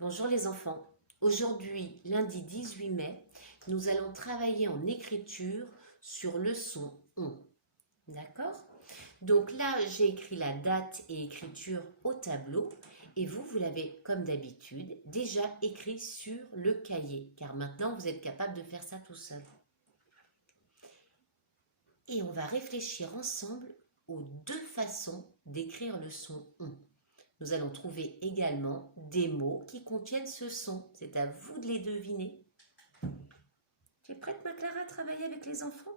Bonjour les enfants. Aujourd'hui, lundi 18 mai, nous allons travailler en écriture sur le son on. D'accord? Donc là, j'ai écrit la date et écriture au tableau et vous l'avez comme d'habitude déjà écrit sur le cahier car maintenant vous êtes capable de faire ça tout seul. Et on va réfléchir ensemble aux deux façons d'écrire le son on. Nous allons trouver également des mots qui contiennent ce son. C'est à vous de les deviner. Tu es prête, ma Clara, à travailler avec les enfants?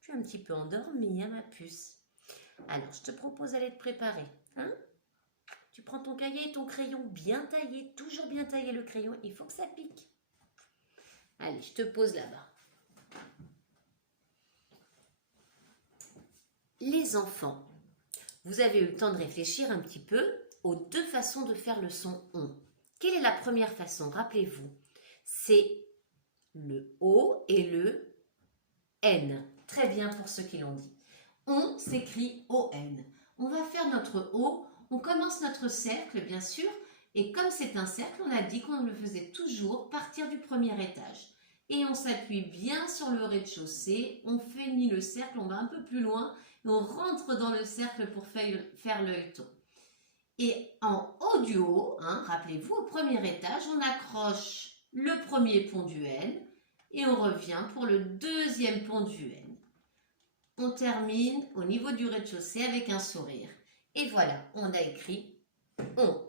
Tu es un petit peu endormie, hein, ma puce? Alors, je te propose d'aller te préparer. Hein? Tu prends ton cahier et ton crayon bien taillé, toujours bien taillé le crayon. Il faut que ça pique. Allez, je te pose là-bas. Les enfants, vous avez eu le temps de réfléchir un petit peu aux deux façons de faire le son on. Quelle est la première façon? Rappelez-vous, c'est le O et le N. Très bien pour ceux qui l'ont dit. On s'écrit O-N. On va faire notre O. On commence notre cercle, bien sûr. Et comme c'est un cercle, on a dit qu'on le faisait toujours partir du premier étage. Et on s'appuie bien sur le rez-de-chaussée. On finit le cercle, on va un peu plus loin. Et on rentre dans le cercle pour faire l'œilleton. Et en haut du haut, hein, rappelez-vous, au premier étage, on accroche le premier pont du N et on revient pour le deuxième pont du N. On termine au niveau du rez-de-chaussée avec un sourire. Et voilà, on a écrit on.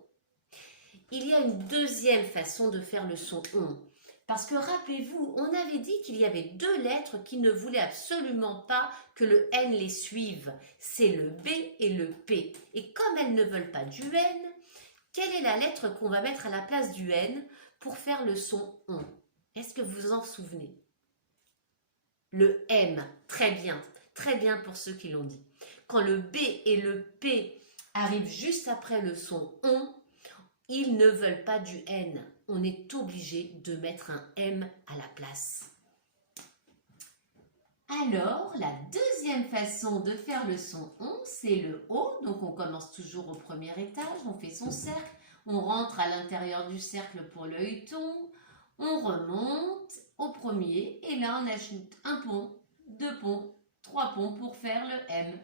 Il y a une deuxième façon de faire le son on. Parce que rappelez-vous, on avait dit qu'il y avait deux lettres qui ne voulaient absolument pas que le N les suive. C'est le B et le P. Et comme elles ne veulent pas du N, quelle est la lettre qu'on va mettre à la place du N pour faire le son on? Est-ce que vous vous en souvenez? Le M, très bien pour ceux qui l'ont dit. Quand le B et le P arrivent juste après le son on, ils ne veulent pas du N. On est obligé de mettre un M à la place. Alors, la deuxième façon de faire le son on, c'est le O. Donc, on commence toujours au premier étage, on fait son cercle, on rentre à l'intérieur du cercle pour l'œilleton, on remonte au premier et là, on ajoute un pont, deux ponts, trois ponts pour faire le M.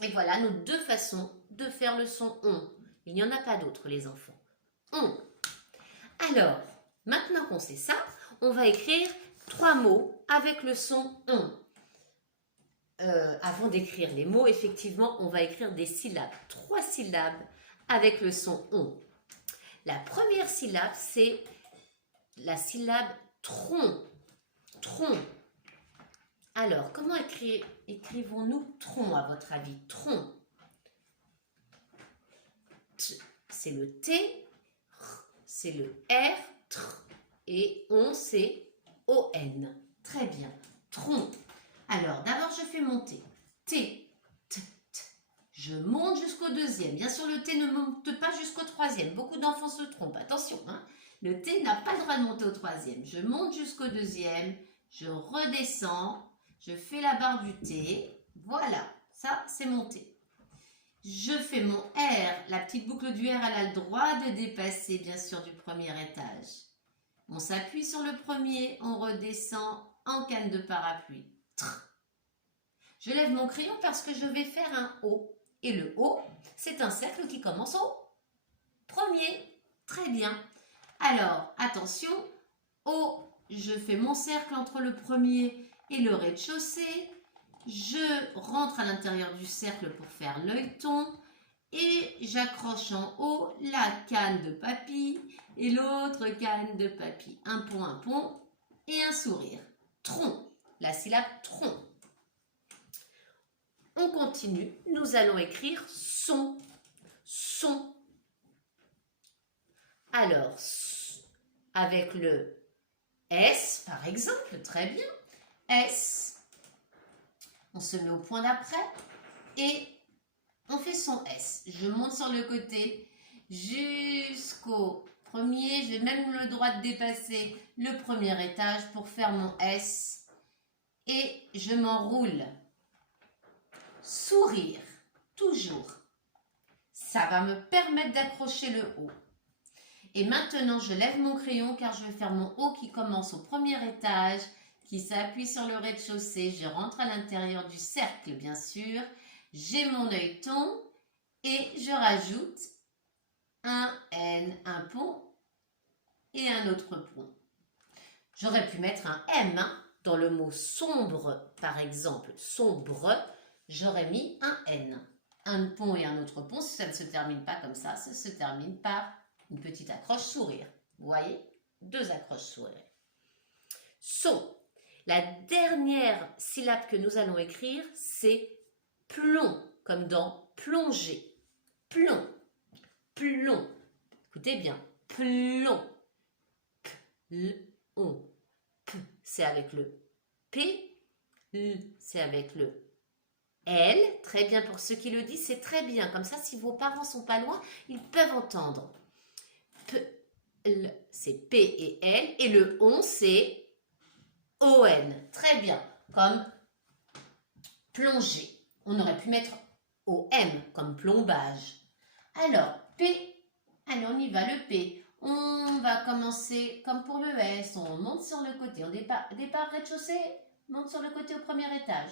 Et voilà nos deux façons de faire le son on. Il n'y en a pas d'autres, les enfants. On. Alors, maintenant qu'on sait ça, on va écrire trois mots avec le son on. Avant d'écrire les mots, effectivement, on va écrire des syllabes. Trois syllabes avec le son on. La première syllabe, c'est la syllabe tron. Tron. Alors, comment écrivons-nous tron à votre avis? Tron. C'est le T, c'est le R, tr, et on, c'est O-N. Très bien. Tron. Alors, d'abord, je fais monter. T, T, T. Je monte jusqu'au deuxième. Bien sûr, le T ne monte pas jusqu'au troisième. Beaucoup d'enfants se trompent. Attention, hein. Le T n'a pas le droit de monter au troisième. Je monte jusqu'au deuxième. Je redescends. Je fais la barre du T. Voilà. Ça, c'est monté. Je fais mon R. La petite boucle du R, elle a le droit de dépasser, bien sûr, du premier étage. On s'appuie sur le premier. On redescend en canne de parapluie. Je lève mon crayon parce que je vais faire un O. Et le O, c'est un cercle qui commence au premier. Très bien. Alors, attention. O, je fais mon cercle entre le premier et le rez-de-chaussée. Je rentre à l'intérieur du cercle pour faire l'œilleton. Et j'accroche en haut la canne de papy et l'autre canne de papy. Un pont et un sourire. Tron. La syllabe tron. On continue, nous allons écrire son. Son. Alors, avec le S, par exemple, très bien. S. On se met au point d'après et on fait son S. Je monte sur le côté jusqu'au premier. J'ai même le droit de dépasser le premier étage pour faire mon S. Et je m'enroule. Sourire, toujours. Ça va me permettre d'accrocher le haut. Et maintenant, je lève mon crayon car je vais faire mon O qui commence au premier étage, qui s'appuie sur le rez-de-chaussée. Je rentre à l'intérieur du cercle, bien sûr. J'ai mon œilleton et je rajoute un N, un pont et un autre pont. J'aurais pu mettre un M hein, dans le mot sombre, par exemple. Sombre, j'aurais mis un N. Un pont et un autre pont, ça ne se termine pas comme ça se termine par une petite accroche sourire. Vous voyez? 2 accroches sourire. Son. La dernière syllabe que nous allons écrire, c'est plomb, comme dans plonger. Plomb. Plomb. Écoutez bien. Plomb. Plomb. P, c'est avec le P. L, c'est avec le L. Très bien pour ceux qui le disent, c'est très bien. Comme ça, si vos parents sont pas loin, ils peuvent entendre. P, L, c'est P et L. Et le on, c'est ON. Très bien. Comme plonger. On aurait pu mettre OM, comme plombage. Alors, P. Allez, on y va, le P. On va commencer comme pour le S. On monte sur le côté. On départ rez-de-chaussée, monte sur le côté au premier étage.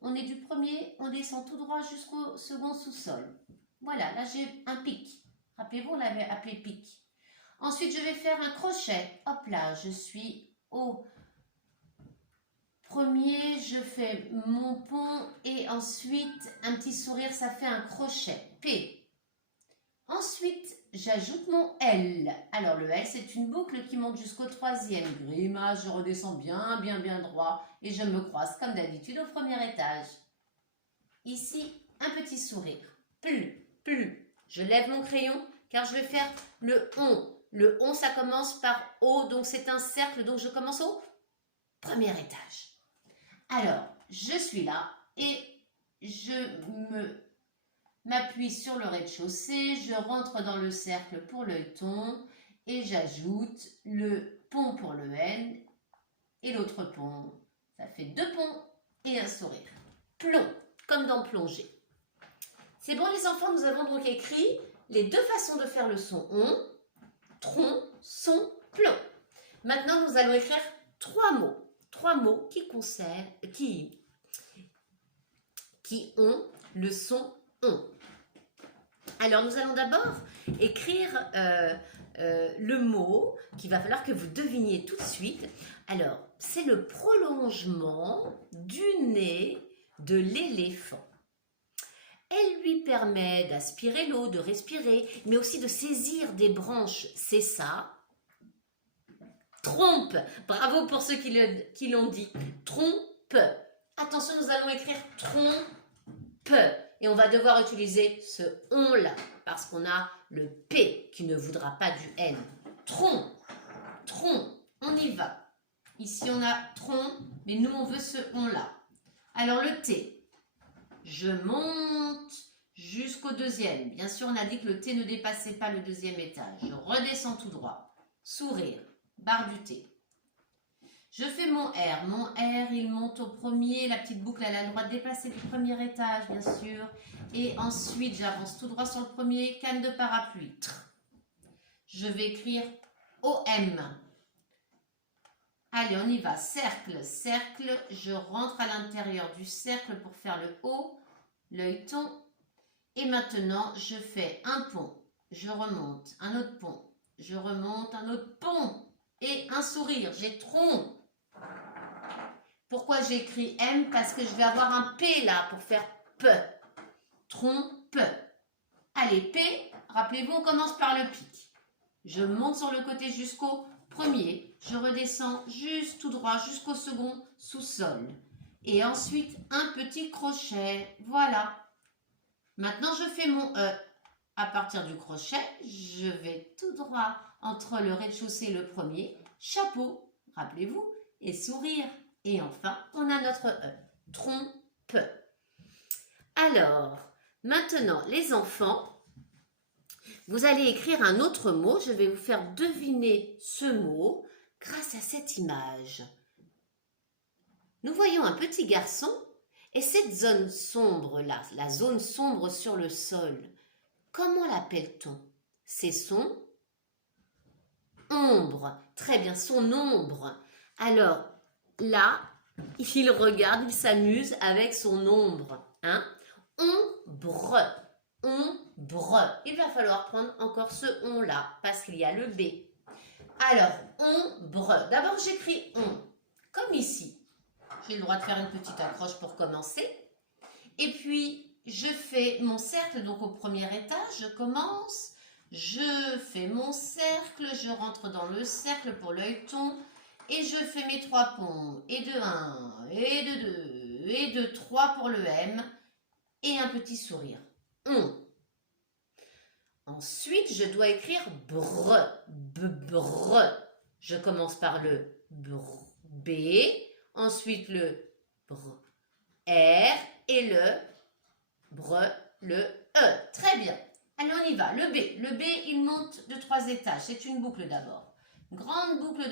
On est du premier, on descend tout droit jusqu'au second sous-sol. Voilà, là j'ai un pic. Rappelez-vous, on l'avait appelé pic. Ensuite, je vais faire un crochet. Hop là, je suis au premier, je fais mon pont et ensuite un petit sourire, ça fait un crochet. P. Ensuite, j'ajoute mon L. Alors le L, c'est une boucle qui monte jusqu'au troisième. Grimace, je redescends bien droit et je me croise comme d'habitude au premier étage. Ici, un petit sourire. Plus. Je lève mon crayon car je vais faire le on. Le on, ça commence par O, donc c'est un cercle, donc je commence au premier étage. Alors, je suis là et je m'appuie sur le rez-de-chaussée, je rentre dans le cercle pour l'œilleton et j'ajoute le pont pour le N et l'autre pont. Ça fait 2 ponts et un sourire. Plomb, comme dans plonger. C'est bon les enfants, nous avons donc écrit les 2 façons de faire le son on, tron, son, plomb. Maintenant, nous allons écrire 3 mots. 3 mots qui ont le son on. Alors, nous allons d'abord écrire le mot qu'il va falloir que vous deviniez tout de suite. Alors, c'est le prolongement du nez de l'éléphant. Elle lui permet d'aspirer l'eau, de respirer, mais aussi de saisir des branches. C'est ça. Trompe. Bravo pour ceux qui l'ont dit. Trompe. Attention, nous allons écrire trompe. Et on va devoir utiliser ce on là, parce qu'on a le P qui ne voudra pas du N. Tron, on y va. Ici on a tron, mais nous on veut ce on là. Alors le T, je monte jusqu'au 2e. Bien sûr on a dit que le T ne dépassait pas le 2e étage. Je redescends tout droit. Sourire, barre du T. Je fais mon R. Mon R, il monte au premier. La petite boucle, elle a le droit de dépasser du premier étage, bien sûr. Et ensuite, j'avance tout droit sur le premier. Canne de parapluie. Je vais écrire OM. Allez, on y va. Cercle. Je rentre à l'intérieur du cercle pour faire le O, l'œilleton. Et maintenant, je fais un pont. Je remonte. Un autre pont. Je remonte. Un autre pont. Et un sourire. J'ai tronc. Pourquoi j'ai écrit M? Parce que je vais avoir un P là pour faire P. Trompe. Allez, P, rappelez-vous, on commence par le pic. Je monte sur le côté jusqu'au premier. Je redescends juste tout droit jusqu'au second sous-sol. Et ensuite, un petit crochet. Voilà. Maintenant, je fais mon E. À partir du crochet, je vais tout droit entre le rez-de-chaussée et le premier. Chapeau, rappelez-vous, et sourire. Et enfin, on a notre E. Trompe. Alors, maintenant, les enfants, vous allez écrire un autre mot. Je vais vous faire deviner ce mot grâce à cette image. Nous voyons un petit garçon et cette zone sombre là, la zone sombre sur le sol, comment l'appelle-t-on? C'est son ombre. Très bien, son ombre. Alors, là, il regarde, il s'amuse avec son ombre. Hein? Ombre. Ombre. Il va falloir prendre encore ce on-là, parce qu'il y a le B. Alors, ombre. D'abord, j'écris on, comme ici. J'ai le droit de faire une petite accroche pour commencer. Et puis, je fais mon cercle, donc au premier étage, je commence. Je fais mon cercle, je rentre dans le cercle pour l'œilleton. Et je fais mes 3 ponts. Et de 1, et de 2, et de 3 pour le M. Et un petit sourire. On. Ensuite, je dois écrire bre, bre. Je commence par le B, ensuite le br, R et le bre, le E. Très bien. Allez, on y va. Le B. Le B, il monte de 3 étages. C'est une boucle d'abord. Grande boucle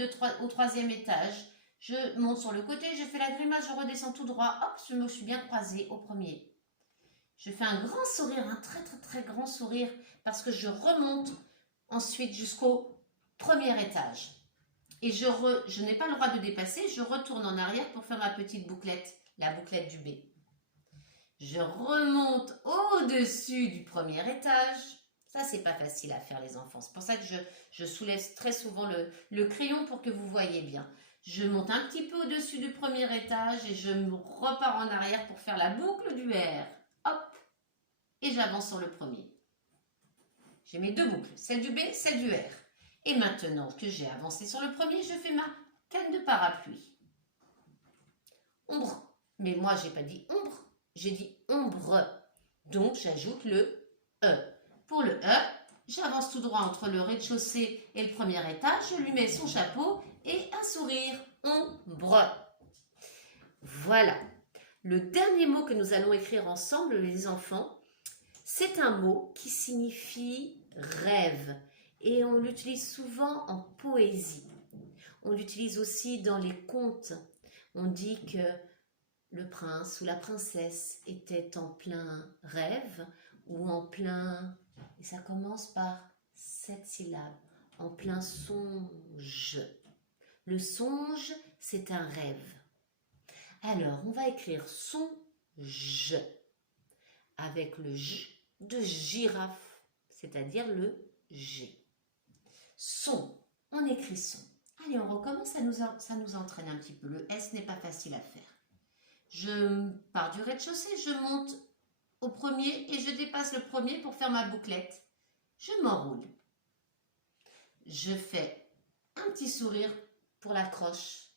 au 3e étage. Je monte sur le côté, je fais la grimace, je redescends tout droit. Hop, je me suis bien croisée au premier. Je fais un grand sourire, un très très très grand sourire, parce que je remonte ensuite jusqu'au premier étage. Et je n'ai pas le droit de dépasser, je retourne en arrière pour faire ma petite bouclette, la bouclette du B. Je remonte au-dessus du premier étage. Ça, c'est pas facile à faire, les enfants. C'est pour ça que je soulève très souvent le crayon pour que vous voyez bien. Je monte un petit peu au-dessus du premier étage et je repars en arrière pour faire la boucle du R. Hop, et j'avance sur le premier. J'ai mes 2 boucles, celle du B, celle du R. Et maintenant que j'ai avancé sur le premier, je fais ma canne de parapluie. Ombre. Mais moi, j'ai pas dit ombre, j'ai dit ombre. Donc, j'ajoute le E. Pour le E, j'avance tout droit entre le rez-de-chaussée et le premier étage. Je lui mets son chapeau et un sourire. Ombre. Voilà. Le dernier mot que nous allons écrire ensemble, les enfants, c'est un mot qui signifie rêve et on l'utilise souvent en poésie. On l'utilise aussi dans les contes. On dit que le prince ou la princesse était en plein rêve ou en plein, et ça commence par 7 syllabes, en plein songe. Le songe, c'est un rêve. Alors, on va écrire songe avec le J de girafe, c'est-à-dire le G. Son, on écrit son. Allez, on recommence, ça nous entraîne un petit peu. Le S n'est pas facile à faire. Je pars du rez-de-chaussée, je monte au premier et je dépasse le premier pour faire ma bouclette. Je m'enroule. Je fais un petit sourire pour l'accroche.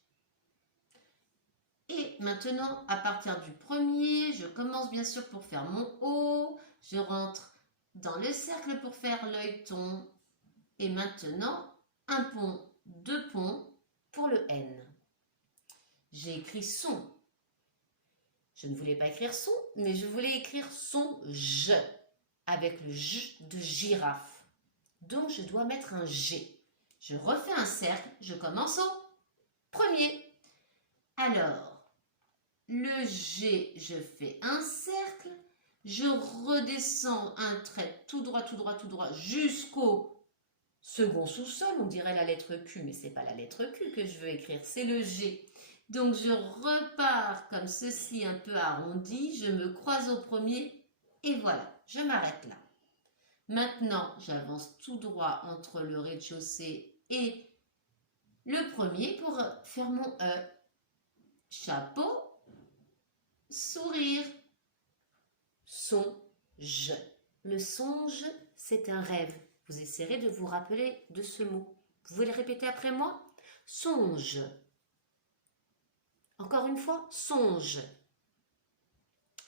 Et maintenant, à partir du premier, je commence bien sûr pour faire mon O. Je rentre dans le cercle pour faire l'œilleton. Et maintenant, un pont, 2 ponts pour le N. J'ai écrit son. Je ne voulais pas écrire son, mais je voulais écrire son je avec le J de girafe. Donc, je dois mettre un G. Je refais un cercle, je commence au premier. Alors, le G, je fais un cercle, je redescends un trait tout droit, tout droit, tout droit jusqu'au second sous-sol. On dirait la lettre Q, mais ce n'est pas la lettre Q que je veux écrire, c'est le G. Donc, je repars comme ceci, un peu arrondi, je me croise au premier et voilà, je m'arrête là. Maintenant, j'avance tout droit entre le rez-de-chaussée et le premier pour faire mon E. Chapeau, sourire, songe. Le songe, c'est un rêve. Vous essaierez de vous rappeler de ce mot. Vous pouvez le répéter après moi? Songe. Encore une fois, songe.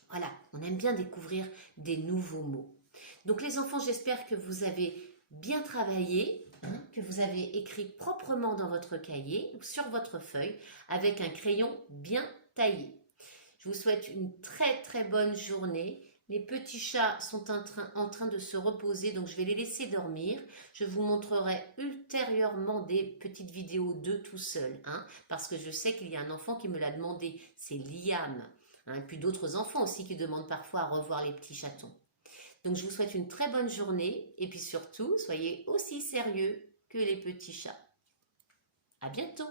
Voilà, on aime bien découvrir des nouveaux mots. Donc les enfants, j'espère que vous avez bien travaillé, que vous avez écrit proprement dans votre cahier ou sur votre feuille avec un crayon bien taillé. Je vous souhaite une très très bonne journée. Les petits chats sont en train de se reposer, donc je vais les laisser dormir. Je vous montrerai ultérieurement des petites vidéos d'eux tout seuls, parce que je sais qu'il y a un enfant qui me l'a demandé, c'est Liam. Et puis d'autres enfants aussi qui demandent parfois à revoir les petits chatons. Donc je vous souhaite une très bonne journée et puis surtout, soyez aussi sérieux que les petits chats. À bientôt!